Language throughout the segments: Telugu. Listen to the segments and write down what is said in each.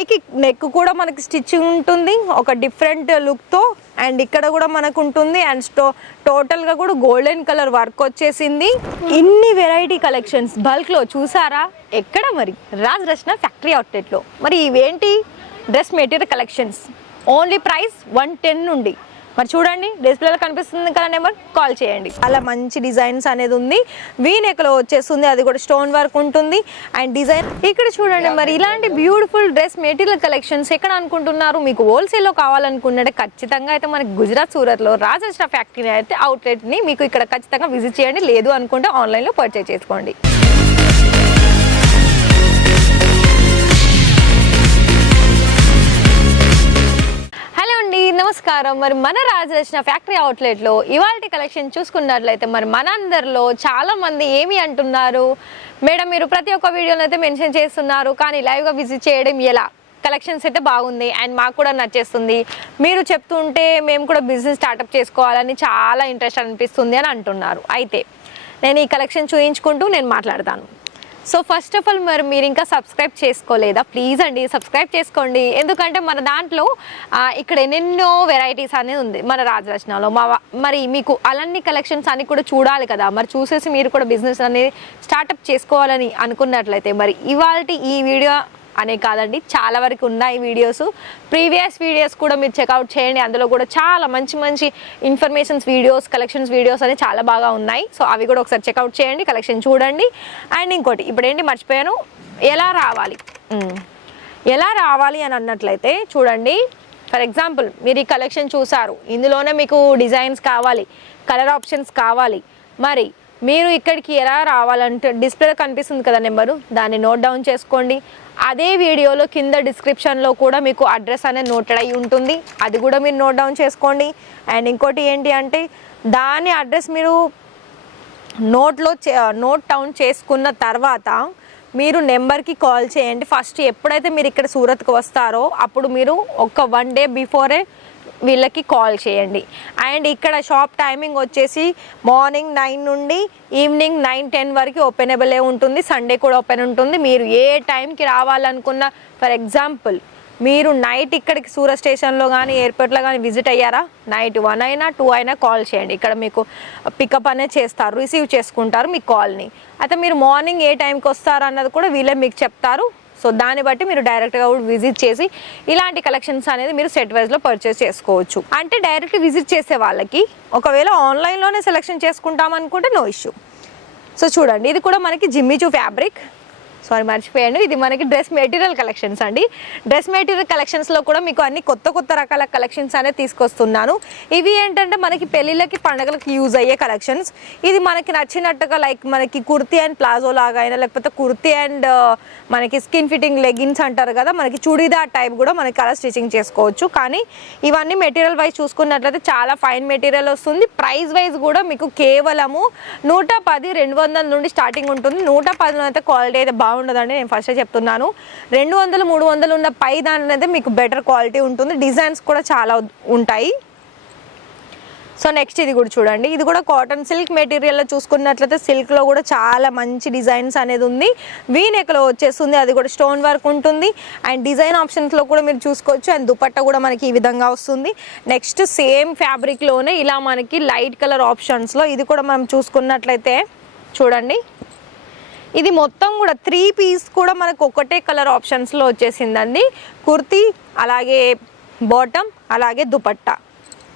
పైకి నెక్ కూడా మనకి స్టిచ్చింగ్ ఉంటుంది ఒక డిఫరెంట్ లుక్తో అండ్ ఇక్కడ కూడా మనకు ఉంటుంది అండ్ స్టో టోటల్గా కూడా గోల్డెన్ కలర్ వర్క్ వచ్చేసింది. ఇన్ని వెరైటీ కలెక్షన్స్ బల్క్లో చూసారా? ఎక్కడ మరి? రాజ్ రచన ఫ్యాక్టరీ అవుట్లెట్లో మరి ఇవేంటి? Dress material collections only price one ten నుండి. మరి చూడండి డిస్ప్లేలో కనిపిస్తుంది కదా నెంబర్ కాల్ చేయండి. అలా మంచి డిజైన్స్ అనేది ఉంది. వీ నెక్లో వచ్చేస్తుంది అది కూడా స్టోన్ వర్క్ ఉంటుంది. అండ్ డిజైన్ ఇక్కడ చూడండి మరి ఇలాంటి బ్యూటిఫుల్ డ్రెస్ మెటీరియల్ కలెక్షన్స్ ఎక్కడ అనుకుంటున్నారు? మీకు హోల్సేల్లో కావాలనుకున్నట్టే ఖచ్చితంగా అయితే మనకి గుజరాత్ సూరత్లో రాజశ్రా ఫ్యాక్టరీ అయితే అవుట్లెట్ని మీకు ఇక్కడ ఖచ్చితంగా విజిట్ చేయండి. లేదు అనుకుంటే ఆన్లైన్లో పర్చేస్ చేసుకోండి. నమస్కారం. మరి మన రాజరచన ఫ్యాక్టరీ అవుట్లెట్లో ఇవాళ కలెక్షన్ చూసుకున్నట్లయితే మరి మనందరిలో చాలామంది ఏమి అంటున్నారు? మేడం మీరు ప్రతి ఒక్క వీడియోలో అయితే మెన్షన్ చేస్తున్నారు కానీ లైవ్గా విజిట్ చేయడం ఎలా? కలెక్షన్స్ అయితే బాగుంది అండ్ మాకు కూడా నచ్చేస్తుంది. మీరు చెప్తుంటే మేము కూడా బిజినెస్ స్టార్టప్ చేసుకోవాలని చాలా ఇంట్రెస్ట్ అనిపిస్తుంది అని అంటున్నారు. అయితే నేను ఈ కలెక్షన్ చూయించుకుంటూ నేను మాట్లాడతాను. సో ఫస్ట్ ఆఫ్ ఆల్ మరి మీరు ఇంకా సబ్స్క్రైబ్ చేసుకోలేదా? ప్లీజ్ అండి సబ్స్క్రైబ్ చేసుకోండి. ఎందుకంటే మన దాంట్లో ఇక్కడ ఎన్నెన్నో వెరైటీస్ అనేది ఉంది. మన రాజరచనలో మా మరి మీకు అలాంటి కలెక్షన్స్ అన్ని కూడా చూడాలి కదా. మరి చూసేసి మీరు కూడా బిజినెస్ అనేది స్టార్ట్అప్ చేసుకోవాలని అనుకున్నట్లయితే మరి ఇవాళ ఈ వీడియో అనే కాదండి చాలా వరకు ఉన్నాయి వీడియోస్. ప్రీవియస్ వీడియోస్ కూడా మీరు చెక్అవుట్ చేయండి. అందులో కూడా చాలా మంచి మంచి ఇన్ఫర్మేషన్స్ వీడియోస్ కలెక్షన్స్ వీడియోస్ అనేవి చాలా బాగా ఉన్నాయి. సో అవి కూడా ఒకసారి చెక్అవుట్ చేయండి కలెక్షన్ చూడండి. అండ్ ఇంకోటి ఇప్పుడు ఏంటి మర్చిపోయాను? ఎలా రావాలి? Hmm. ఎలా రావాలి అని అన్నట్లయితే చూడండి. ఫర్ ఎగ్జాంపుల్ మీరు ఈ కలెక్షన్ చూసారు. ఇందులోనే మీకు డిజైన్స్ కావాలి. కలర్ ఆప్షన్స్ కావాలి. మరి మీరు ఇక్కడికి ఎలా రావాలంటే డిస్ప్లేలో కనిపిస్తుంది కదా నెంబరు దాన్ని నోట్ డౌన్ చేసుకోండి. అదే వీడియోలో కింద డిస్క్రిప్షన్లో కూడా మీకు అడ్రస్ అనేది నోటెడ్ అయి ఉంటుంది. అది కూడా మీరు నోట్ డౌన్ చేసుకోండి. అండ్ ఇంకోటి ఏంటి అంటే దాని అడ్రస్ మీరు నోట్లో చే- నోట్ డౌన్ చేసుకున్న తర్వాత మీరు నెంబర్కి కాల్ చేయండి. ఫస్ట్ ఎప్పుడైతే మీరు ఇక్కడ సూరత్కి వస్తారో అప్పుడు మీరు ఒక వన్ డే బిఫోరే వీళ్ళకి కాల్ చేయండి. అండ్ ఇక్కడ షాప్ టైమింగ్ వచ్చేసి మార్నింగ్ నైన్ నుండి ఈవినింగ్ నైన్ టెన్ వరకు ఓపెనబుల్ ఉంటుంది. సండే కూడా ఓపెన్ ఉంటుంది. మీరు ఏ టైంకి రావాలనుకున్న ఫర్ ఎగ్జాంపుల్ మీరు నైట్ ఇక్కడికి సూరత్ స్టేషన్లో కానీ ఎయిర్పోర్ట్లో కానీ విజిట్ అయ్యారా? నైట్ వన్ అయినా టూ అయినా కాల్ చేయండి. ఇక్కడ మీకు పికప్ అనేది చేస్తారు రిసీవ్ చేసుకుంటారు మీ కాల్ని. అయితే మీరు మార్నింగ్ ఏ టైంకి వస్తారు అన్నది కూడా వీళ్ళే మీకు చెప్తారు. సో దాన్ని బట్టి మీరు డైరెక్ట్గా కూడా విజిట్ చేసి ఇలాంటి కలెక్షన్స్ అనేది మీరు సెట్ వైజ్లో పర్చేస్ చేసుకోవచ్చు. అంటే డైరెక్ట్ విజిట్ చేసే వాళ్ళకి ఒకవేళ ఆన్లైన్లోనే సెలెక్షన్ చేసుకుంటాం అనుకుంటే నో ఇష్యూ సో చూడండి ఇది కూడా మనకి జిమ్మిచూ ఫ్యాబ్రిక్ సారీ మర్చిపోయాను. ఇది మనకి డ్రెస్ మెటీరియల్ కలెక్షన్స్ అండి. డ్రెస్ మెటీరియల్ కలెక్షన్స్లో కూడా మీకు అన్ని కొత్త కొత్త రకాల కలెక్షన్స్ అనేది తీసుకొస్తున్నాను. ఇవి ఏంటంటే మనకి పెళ్ళిళ్ళకి పండగలకి యూజ్ అయ్యే కలెక్షన్స్. ఇది మనకి నచ్చినట్టుగా లైక్ మనకి కుర్తీ అండ్ ప్లాజో లాగా అయినా లేకపోతే కుర్తీ అండ్ మనకి స్కిన్ ఫిట్టింగ్ లెగిన్స్ అంటారు కదా మనకి చుడీదార్ టైప్ కూడా మనకి కలర్ స్టిచ్చింగ్ చేసుకోవచ్చు. కానీ ఇవన్నీ మెటీరియల్ వైజ్ చూసుకున్నట్లయితే చాలా ఫైన్ మెటీరియల్ వస్తుంది. ప్రైస్ వైజ్ కూడా మీకు కేవలము నూట పది రెండు వందల నుండి స్టార్టింగ్ ఉంటుంది. నూట పదిలో అయితే క్వాలిటీ అయితే బాగుండదండి. నేను ఫస్టే చెప్తున్నాను. రెండు వందలు మూడు వందలు ఉన్న పై దాని అయితే మీకు బెటర్ క్వాలిటీ ఉంటుంది. డిజైన్స్ కూడా చాలా ఉంటాయి. సో నెక్స్ట్ ఇది కూడా చూడండి. ఇది కూడా కాటన్ సిల్క్ మెటీరియల్లో చూసుకున్నట్లయితే సిల్క్లో కూడా చాలా మంచి డిజైన్స్ అనేది ఉంది. వీ నెక్లో వచ్చేస్తుంది. అది కూడా స్టోన్ వర్క్ ఉంటుంది. అండ్ డిజైన్ ఆప్షన్స్లో కూడా మీరు చూసుకోవచ్చు. అండ్ దుపట్ట కూడా మనకి ఈ విధంగా వస్తుంది. నెక్స్ట్ సేమ్ ఫ్యాబ్రిక్లోనే ఇలా మనకి లైట్ కలర్ ఆప్షన్స్లో ఇది కూడా మనం చూసుకున్నట్లయితే చూడండి. ఇది మొత్తం కూడా త్రీ పీస్ కూడా మనకు ఒకటే కలర్ ఆప్షన్స్లో వచ్చేసిందండి. కుర్తీ అలాగే బాటమ్ అలాగే దుపట్టా.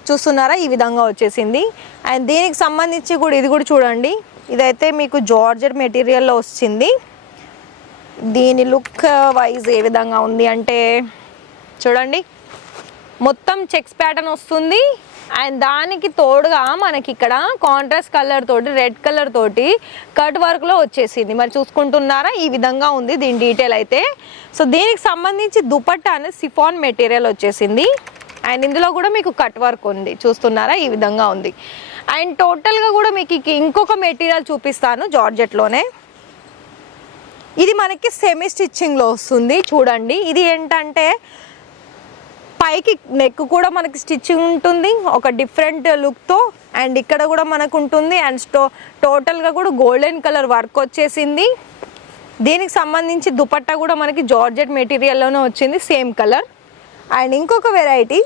చూస్తున్నారా? ఈ విధంగా వచ్చేసింది. అండ్ దీనికి సంబంధించి కూడా ఇది కూడా చూడండి. ఇదైతే మీకు జార్జెట్ మెటీరియల్లో వచ్చింది. దీని లుక్ వైజ్ ఏ విధంగా ఉంది అంటే చూడండి. మొత్తం చెక్స్ ప్యాటర్న్ వస్తుంది. అండ్ దానికి తోడుగా మనకి ఇక్కడ కాంట్రాస్ట్ కలర్ తోటి రెడ్ కలర్ తోటి కట్ వర్క్లో వచ్చేసింది. మరి చూసుకుంటున్నారా? ఈ విధంగా ఉంది దీని డీటెయిల్ అయితే. సో దీనికి సంబంధించి దుపట్టా అనేది సిఫాన్ మెటీరియల్ వచ్చేసింది. అండ్ ఇందులో కూడా మీకు కట్ వర్క్ ఉంది. చూస్తున్నారా? ఈ విధంగా ఉంది. అండ్ టోటల్గా కూడా మీకు ఇంకొక మెటీరియల్ చూపిస్తాను జార్జెట్లోనే ఇది మనకి సెమీ స్టిచ్చింగ్లో వస్తుంది. చూడండి. ఇది ఏంటంటే పైకి నెక్ కూడా మనకి స్టిచ్చింగ్ ఉంటుంది. ఒక డిఫరెంట్ లుక్తో అండ్ ఇక్కడ కూడా మనకు ఉంటుంది. అండ్ స్టో టోటల్గా కూడా గోల్డెన్ కలర్ వర్క్ వచ్చేసింది. దీనికి సంబంధించి దుపట్టా కూడా మనకి జార్జెట్ మెటీరియల్లోనే వచ్చింది. సేమ్ కలర్ అండ్ ఇంకొక వెరైటీ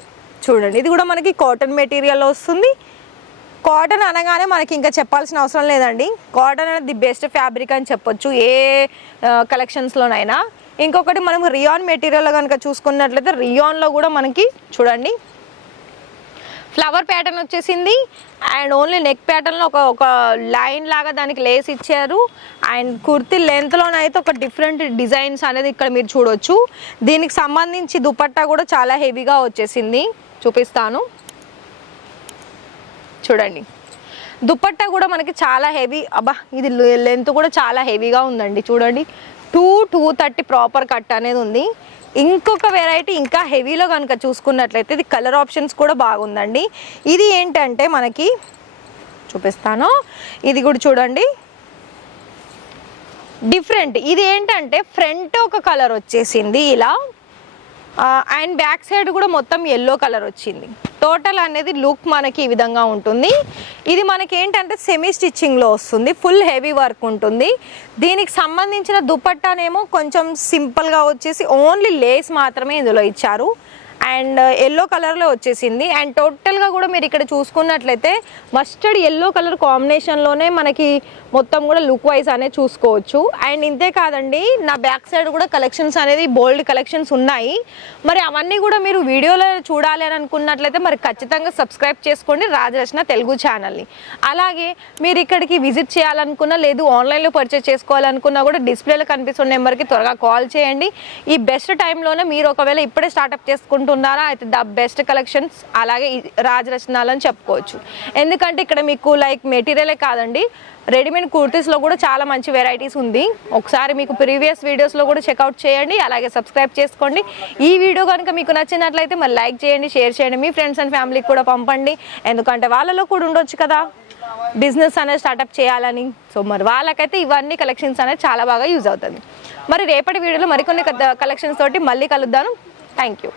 చూడండి. ఇది కూడా మనకి కాటన్ మెటీరియల్లో వస్తుంది. కాటన్ అనగానే మనకి ఇంకా చెప్పాల్సిన అవసరం లేదండి. కాటన్ అనేది ది బెస్ట్ ఫ్యాబ్రిక్ అని చెప్పొచ్చు ఏ కలెక్షన్స్లోనైనా. ఇంకొకటి మనం రియాన్ మెటీరియల్ కనుక చూసుకున్నట్లయితే రియాన్లో కూడా మనకి చూడండి. ఫ్లవర్ ప్యాటర్న్ వచ్చేసింది. అండ్ ఓన్లీ నెక్ ప్యాటర్న్లో ఒక ఒక లైన్ లాగా దానికి లేస్ ఇచ్చారు. అండ్ కుర్తి లెంత్లోనైతే ఒక డిఫరెంట్ డిజైన్స్ అనేది ఇక్కడ మీరు చూడొచ్చు. దీనికి సంబంధించి దుపట్టా కూడా చాలా హెవీగా వచ్చేసింది. చూపిస్తాను. చూడండి. దుపట్టా కూడా మనకి చాలా హెవీ అబ్బా ఇది లెంత్ కూడా చాలా హెవీగా ఉందండి చూడండి. Two two thirty proper cut అనేది ఉంది. ఇంకొక వెరైటీ ఇంకా హెవీలో కనుక చూసుకున్నట్లయితే ఇది కలర్ ఆప్షన్స్ కూడా బాగుందండి. ఇది ఏంటంటే మనకి చూపిస్తాను. ఇది కూడా చూడండి. డిఫరెంట్ ఇది ఏంటంటే ఫ్రంట్ ఒక కలర్ వచ్చేసింది ఇలా. అండ్ బ్యాక్ సైడ్ కూడా మొత్తం ఎల్లో కలర్ వచ్చింది. టోటల్ అనేది లుక్ మనకి ఈ విధంగా ఉంటుంది. ఇది మనకి ఏంటంటే సెమీ స్టిచ్చింగ్లో వస్తుంది. ఫుల్ హెవీ వర్క్ ఉంటుంది. దీనికి సంబంధించిన దుపట్టానేమో కొంచెం సింపుల్గా వచ్చేసి ఓన్లీ లేస్ మాత్రమే ఇందులో ఇచ్చారు. అండ్ uh, ఎల్లో కలర్లో వచ్చేసింది. అండ్ టోటల్గా కూడా మీరు ఇక్కడ చూసుకున్నట్లయితే మస్టర్డ్ ఎల్లో కలర్ కాంబినేషన్లోనే మనకి మొత్తం కూడా లుక్ వైజ్ అనేది చూసుకోవచ్చు. అండ్ ఇంతే కాదండి నా బ్యాక్ సైడ్ కూడా కలెక్షన్స్ అనేది బోల్డ్ కలెక్షన్స్ ఉన్నాయి. మరి అవన్నీ కూడా మీరు వీడియోలో చూడాలి అని అనుకున్నట్లయితే మరి ఖచ్చితంగా సబ్స్క్రైబ్ చేసుకోండి రాజరచన తెలుగు ఛానల్ని అలాగే మీరు ఇక్కడికి విజిట్ చేయాలనుకున్నా లేదు ఆన్లైన్లో పర్చేస్ చేసుకోవాలనుకున్నా కూడా డిస్ప్లేలో కనిపిస్తున్న నెంబర్కి త్వరగా కాల్ చేయండి. ఈ బెస్ట్ టైంలోనే మీరు ఒకవేళ ఇప్పుడే స్టార్ట్అప్ చేసుకుంటున్నారా అయితే ద బెస్ట్ కలెక్షన్స్ అలాగే ఈ రాజరచనాలు అని చెప్పుకోవచ్చు. ఎందుకంటే ఇక్కడ మీకు లైక్ మెటీరియలే కాదండి. రెడీమేడ్ కుర్తీస్లో కూడా చాలా మంచి వెరైటీస్ ఉంది. ఒకసారి మీకు ప్రీవియస్ వీడియోస్లో కూడా చెక్అవుట్ చేయండి. అలాగే సబ్స్క్రైబ్ చేసుకోండి. ఈ వీడియో కనుక మీకు నచ్చినట్లయితే మరి లైక్ చేయండి షేర్ చేయండి. మీ ఫ్రెండ్స్ అండ్ ఫ్యామిలీకి కూడా పంపండి. ఎందుకంటే వాళ్ళలో కూడా ఉండొచ్చు కదా. బిజినెస్ అనేది స్టార్ట్అప్ చేయాలని. సో మరి వాళ్ళకైతే ఇవన్నీ కలెక్షన్స్ అనేది చాలా బాగా యూజ్ అవుతుంది. మరి రేపటి వీడియోలో మరికొన్ని కలెక్షన్స్ తోటి మళ్ళీ కలుద్దాను థ్యాంక్ యూ